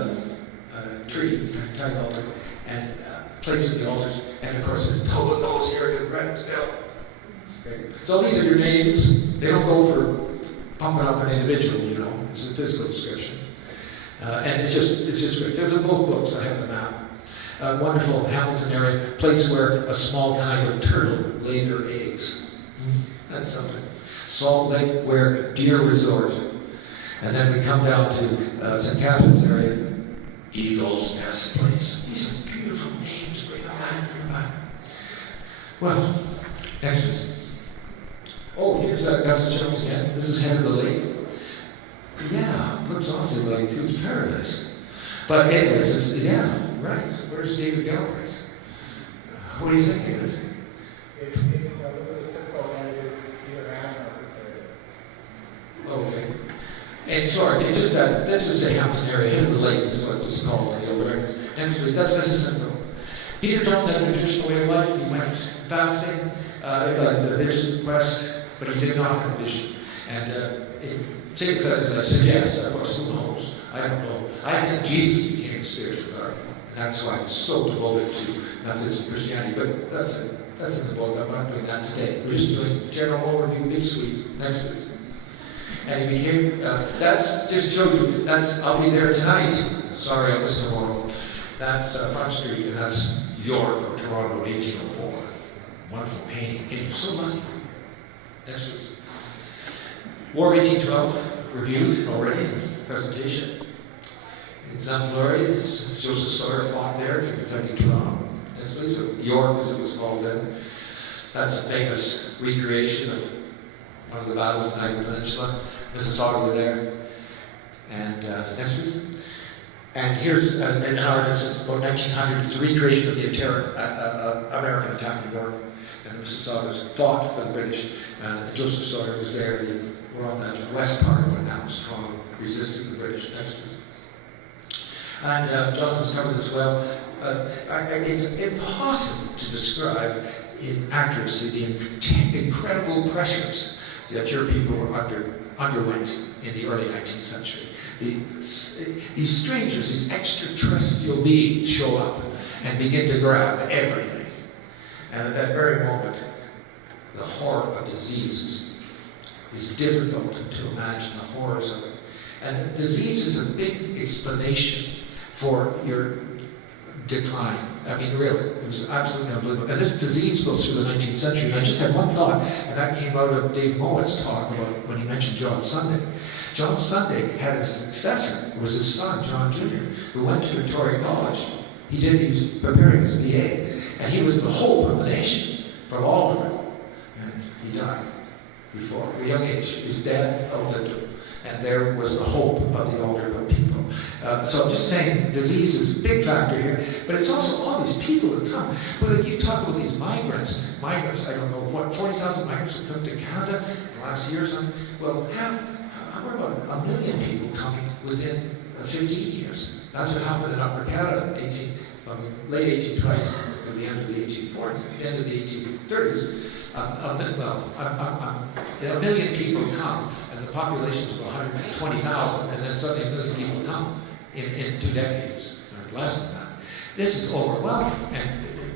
tree, tiny altar, and place of the altars, and of course the Etobicoke here at Redensdale. Okay. So these are your names. They don't go for pumping up an individual, you know. It's a physical description. And it's just great. There's in both books. I have the map. Wonderful Hamilton area, place where a small kind of turtle laid their eggs. That's something. Salt Lake, where deer resort. And then we come down to St. Catharines area, Eagle's Nest Place. These are beautiful names. Great land for mine. Well, next one. Oh, here's Augustus Jones again. This is Head of the Lake. Yeah, it looks awfully like Coop's Paradise. But anyways, right. Where's David Galbraith? What do you think, David? It's those are the Simcoe Natives either Anne or Ontario. Okay. And sorry, it's just that, let's just say Hampton area, Head of the Lake is what it's called, whatever. Anyways, that's Simcoe. Peter Jones had a traditional way of life. He went fasting, like the vision quest, but he did not have a vision. And take that as I suggest, of course, who knows? I don't know. I think Jesus became a spiritual guardian, and that's why I'm so devoted to Methodist Christianity. But that's in the book. I'm not doing that today. We're just doing general overview, big sweep, next week. And he became. That's just showed you. I'll be there tonight. Sorry, I missed tomorrow. That's Front Street, and that's York or Toronto, 1804. Wonderful painting. And you're so lucky. Next week. War of 1812, reviewed already in the presentation. Exemplary, Joseph Sawyer fought there for defending Toronto. Next week, so York, as it was called then. That's a famous recreation of one of the battles in the Niagara Peninsula. Mississauga were there. And next week. And here's an artist, it's about 1900, it's a recreation of the American attack on York. And the Mississaugas fought for the British. Joseph Sawyer was there. They were on the west part of what now is Toronto, resisting the British. Next, please. And Jonathan's covered this well. It's impossible to describe in accuracy the incredible pressures that your people were underwent in the early 19th century. These strangers, these extraterrestrial beings show up and begin to grab everything. And at that very moment, the horror of disease is difficult to imagine, the horrors of it. And disease is a big explanation for your decline. I mean, really, it was absolutely unbelievable. And this disease goes through the 19th century. And I just had one thought, and that came out of Dave Mowatt's talk about when he mentioned John Sunday. John Sunday had a successor. It was his son, John Jr., who went to Victoria College. He was preparing his BA, and he was the hope of the nation from Alderman. And he died before a young age. His dad outlived him. And there was the hope of the Alderman people. So I'm just saying, disease is a big factor here, but it's also all these people that come. Well, you talk about these migrants, I don't know, what, 40,000 migrants have come to Canada in the last year or something? Well, we're about 1 million people coming within 15 years. That's what happened in Upper Canada from the late 1820s to the end of the 1840s, the end of the 1830s. 1 million people come, and the population is 120,000, and then suddenly 1 million people come in 2 decades, or less than that. This is overwhelming, and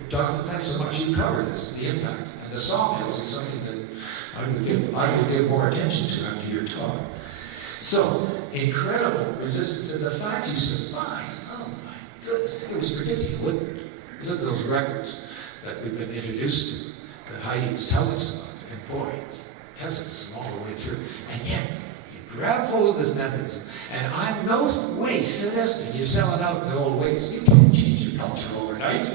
Jonathan, thanks so much. You covered this, the impact. And the Sawmills is something that I would give more attention to after your talk. So, incredible resistance, and the fact you survived, oh my goodness, it was predicted you wouldn't. You look at those records that we've been introduced to, that Heidi was telling us about, and boy, pessimism all the way through. And yet, you grab hold of this methods, and I'm no way suggesting you're selling out the old ways. You can't change your culture overnight.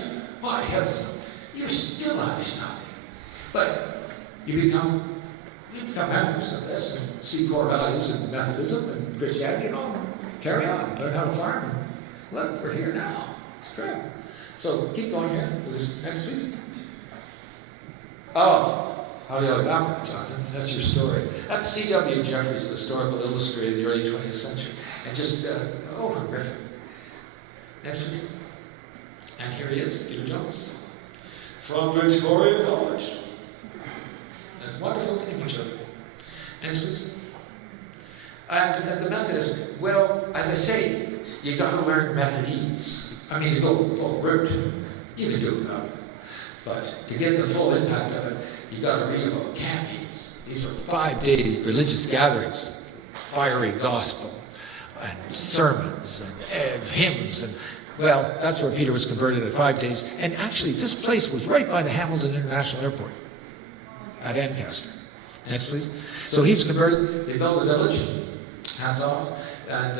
My heavens, you're still understanding. But you become members of this and see core values and Methodism and Christianity, carry on, learn how to farm. And look, we're here now. It's great. So keep going here. Next, please. Oh, how do you like that one, Jonathan? That's your story. That's C.W. Jeffries, the historical illustrator of the early 20th century. And just, horrific. Next please. And here he is, Peter Jones. From Victoria College. There's a wonderful image of it. Next please. And the Methodist, well, as I say, you got to learn Methodese. I mean, to go full route, you can do it now. But to get the full impact of it, you got to read about camp meetings. These are 5-day religious gatherings, fiery gospel, and sermons, and hymns, and well, that's where Peter was converted at 5 days. And actually, this place was right by the Hamilton International Airport at Ancaster. Next, please. So he was converted. They built a village. Hats off. And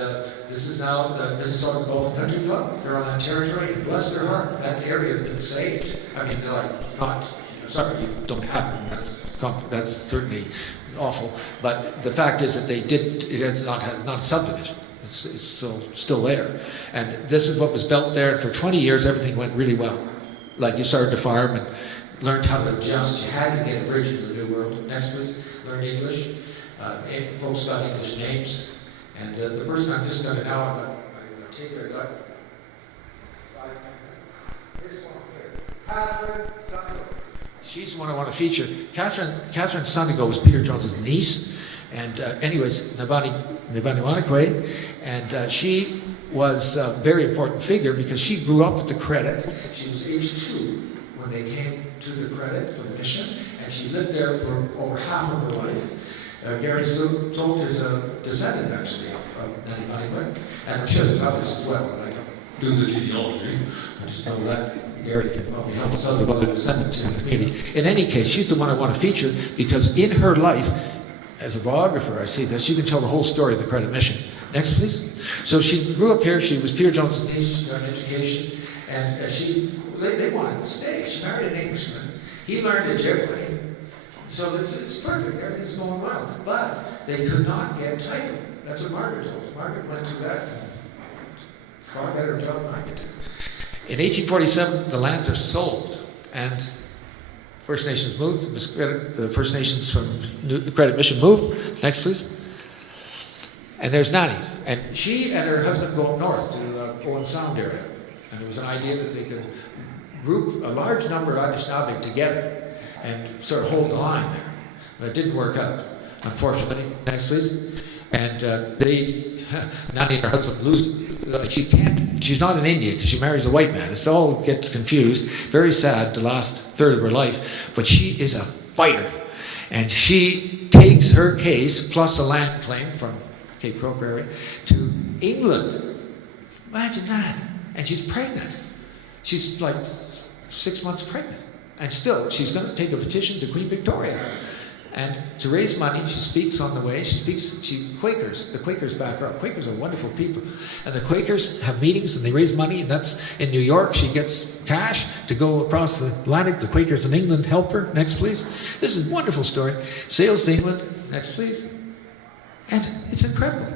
this is now the Mississauga Golf Country Club. They're on that territory, and bless their heart, that area has been saved. I mean, they're like, not, sorry, you don't have that's certainly awful. But the fact is that they did, it's not a subdivision. It's still there. And this is what was built there. And for 20 years, everything went really well. Like you started to farm and learned how to adjust. You had to get a bridge into the new world. Next, please. Learn English. Folks got English names. And the person I'm just going to now, I'm going to take her, got 5 minutes. This one here. Catherine Sundigo. She's the one I want to feature. Catherine Sundigo was Peter Jones's niece. And anyways, Nabani, and she was a very important figure because she grew up with the credit. She was age 2 when they came to the credit for the mission, and she lived there for over half of her life. Gary Zolt is a descendant, actually, of Nabani, and I'm sure there's others as well. And I don't do the genealogy. I just know that Gary can probably help us out about the descendants in the community. In any case, she's the one I want to feature because in her life, as a biographer, I see this. You can tell the whole story of the credit mission. Next, please. So she grew up here. She was Peter Jones' niece. She got an education. And they wanted to stay. She married an Englishman. He learned Ojibwe. So it's perfect. Everything's going well. But they could not get title. That's what Margaret told us. Margaret went through that. Far better job than I could do. In 1847, the lands are sold. And First Nations move. The First Nations from New Credit Mission move. Next, please. And there's Nani. And she and her husband go up north to the Owen Sound area. And there was an idea that they could group a large number of Anishinaabe together and sort of hold the line there. But it didn't work out, unfortunately. Next, please. And Nani and her husband lose. She's not in India because she marries a white man. It all gets confused. Very sad, the last third of her life. But she is a fighter. And she takes her case, plus a land claim from Cape Crow area, to England. Imagine that. And she's pregnant. She's like 6 months pregnant. And still, she's going to take a petition to Queen Victoria. And to raise money, she speaks on the way. Quakers. The Quakers back her up. Quakers are wonderful people. And the Quakers have meetings and they raise money. And that's in New York. She gets cash to go across the Atlantic. The Quakers in England help her. Next, please. This is a wonderful story. Sails to England. Next, please. And it's incredible.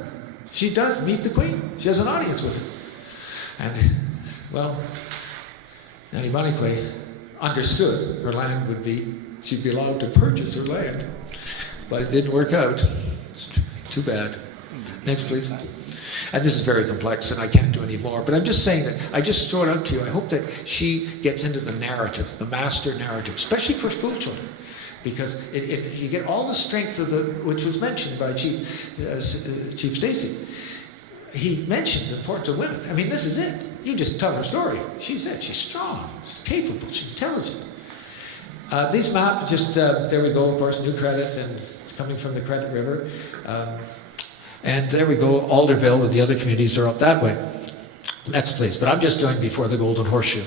She does meet the Queen. She has an audience with her. And, well, Nanny Manique understood her land would be, she'd be allowed to purchase her land. But it didn't work out. It's too bad. Next, please. And this is very complex, and I can't do any more. But I'm just saying that, I just throw it out to you. I hope that she gets into the narrative, the master narrative, especially for school children. Because you get all the strength of which was mentioned by Chief Stacy. He mentioned the importance of women. I mean, this is it. You just tell her story. She's it. She's strong. She's capable. She's intelligent. These maps, just there we go. Of course, New Credit and coming from the Credit River, and there we go. Alderville and the other communities are up that way. Next, please. But I'm just doing before the Golden Horseshoe.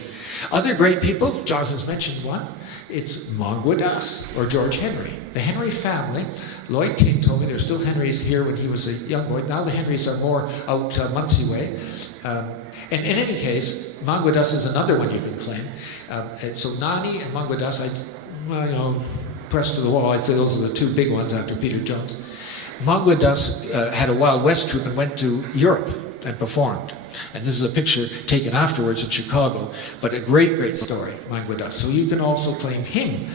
Other great people. Jonathan's mentioned one. It's Manga or George Henry. The Henry family. Lloyd King told me there's still Henrys here when he was a young boy. Now the Henrys are more out Muncie way. And in any case, Manguadas is another one you can claim. So Nani and Manguadas, pressed to the wall, I'd say those are the two big ones after Peter Jones. Manguadas had a Wild West troupe and went to Europe and performed. And this is a picture taken afterwards in Chicago, but a great, great story, Manguadas. So you can also claim him.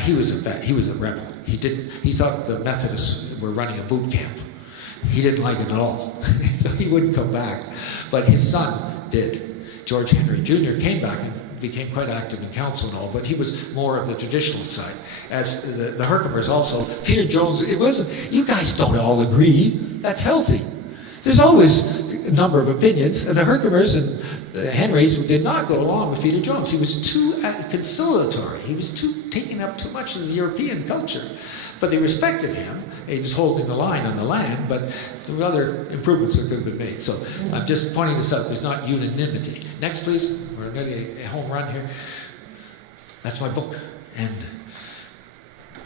He was a rebel. He thought the Methodists were running a boot camp. He didn't like it at all, so he wouldn't come back. But his son did. George Henry Jr. came back and became quite active in council and all, but he was more of the traditional side. As the Herkimers also, Peter Jones, it wasn't, you guys don't all agree. That's healthy. There's always a number of opinions, and the Herkimers and the Henrys did not go along with Peter Jones. He was too conciliatory. He was taking up too much of the European culture. But they respected him. He was holding the line on the land, but there were other improvements that could have been made. So I'm just pointing this out. There's not unanimity. Next, please. We're getting a home run here. That's my book. And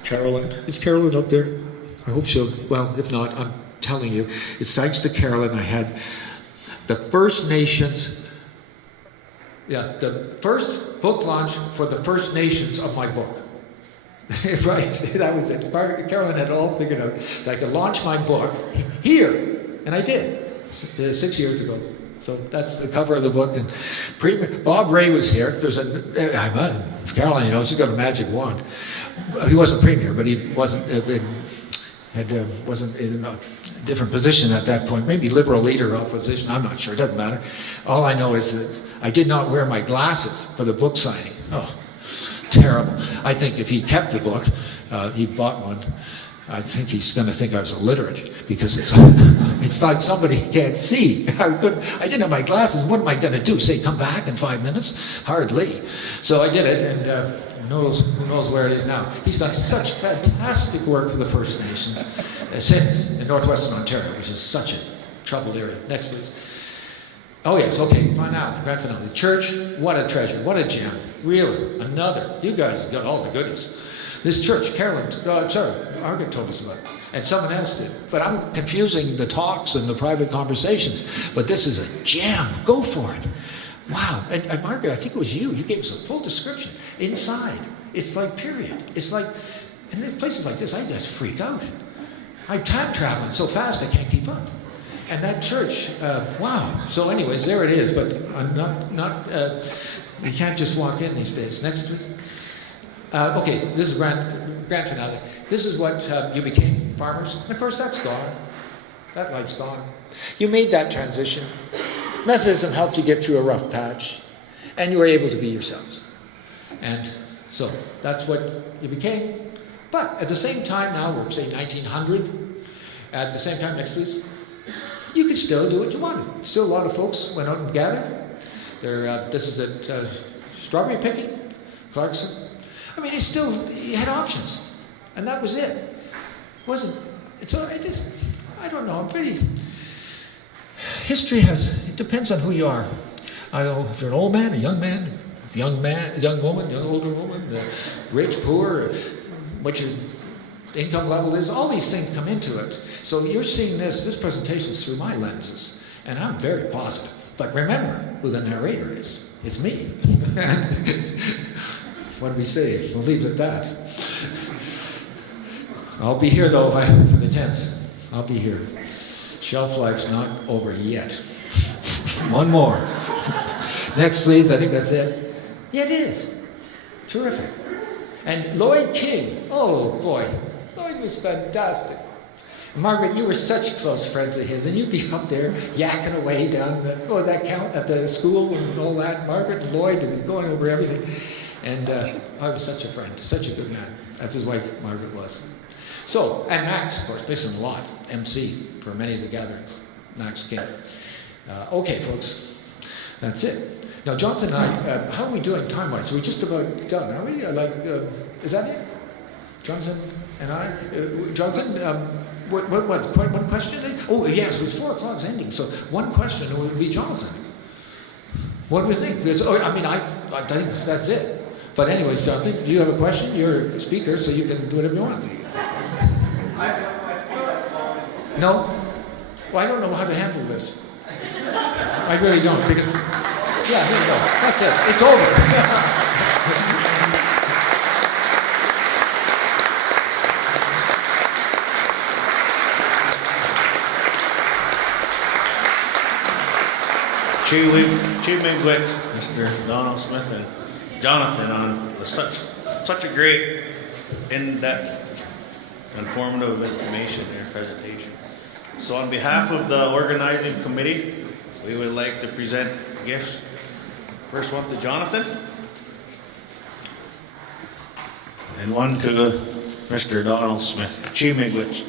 Carolyn. Is Carolyn up there? I hope so. Well, if not, I'm telling you. It's thanks to Carolyn I had the First Nations. Yeah, the first book launch for the First Nations of my book. Right, that was it. Carolyn had it all figured out. I could launch my book here, and I did 6 years ago. So that's the cover of the book. And Bob Ray was here. There's Carolyn, she's got a magic wand. He wasn't premier, but he wasn't wasn't in a different position at that point. Maybe liberal leader, opposition. I'm not sure. It doesn't matter. All I know is that I did not wear my glasses for the book signing. Oh. Terrible. I think if he kept the book, he bought one, I think he's going to think I was illiterate because it's like somebody can't see. I didn't have my glasses. What am I going to do? Say, come back in 5 minutes? Hardly. So I did it, and who knows where it is now. He's done such fantastic work for the First Nations since in northwestern Ontario, which is such a troubled area. Next, please. Oh yes, okay, fine now, grand finale. Church, what a treasure, what a gem. Really, another. You guys got all the goodies. This church, Argot told us about it, and someone else did. But I'm confusing the talks and the private conversations. But this is a gem. Go for it. Wow. And Margaret, I think it was you. You gave us a full description. Inside, it's like period. It's like, in places like this, I just freak out. I'm time traveling so fast I can't keep up. And that church, wow. So anyways, there it is. But I'm not you can't just walk in these days. Next, please. Okay, this is grand finale. This is what you became, farmers. And of course, that's gone. That life's gone. You made that transition. Methodism helped you get through a rough patch, and you were able to be yourselves. And so that's what you became. But at the same time now, we're say 1900, at the same time, next please, you could still do what you wanted. Still a lot of folks went out and gathered. This is at strawberry picking, Clarkson. I mean, you had options. And that was it. I don't know, history it depends on who you are. I know if you're an old man, a young man, young woman, young older woman, rich, poor, what your income level is, all these things come into it. So you're seeing this presentation is through my lenses, and I'm very positive. But remember who the narrator is. It's me. What do we say? We'll leave it at that. I'll be here though for the 10th. I'll be here. Shelf life's not over yet. One more. Next, please. I think that's it. Yeah, it is. Terrific. And Lloyd King. Oh, boy. Lloyd was fantastic. Margaret, you were such close friends of his, and you'd be up there yakking away down that count at the school and all that. Margaret and Lloyd would be going over everything. And I was such a friend, such a good man. That's his wife, Margaret was. So, and Max, of course, listened a lot. MC for many of the gatherings. Max King. Okay, folks. That's it. Now, Jonathan and I, how are we doing time-wise? We're just about done, are we? Is that it? Jonathan and I? Jonathan, one question? Oh, yes, it's 4 o'clock's ending, so one question would be Jonathan. What do we think? Because, I think that's it. But anyways, Jonathan, do you have a question? You're a speaker, so you can do whatever you want. No? Well, I don't know how to handle this. I really don't, because... Yeah, here we go. That's it. It's over. Chief Mingwick, Mr. Donald Smith, and Jonathan on such a great, in-depth, informative information in your presentation. So on behalf of the organizing committee, we would like to present gifts. First one to Jonathan, and one to Mr. Donald Smith. Chief Mingwick.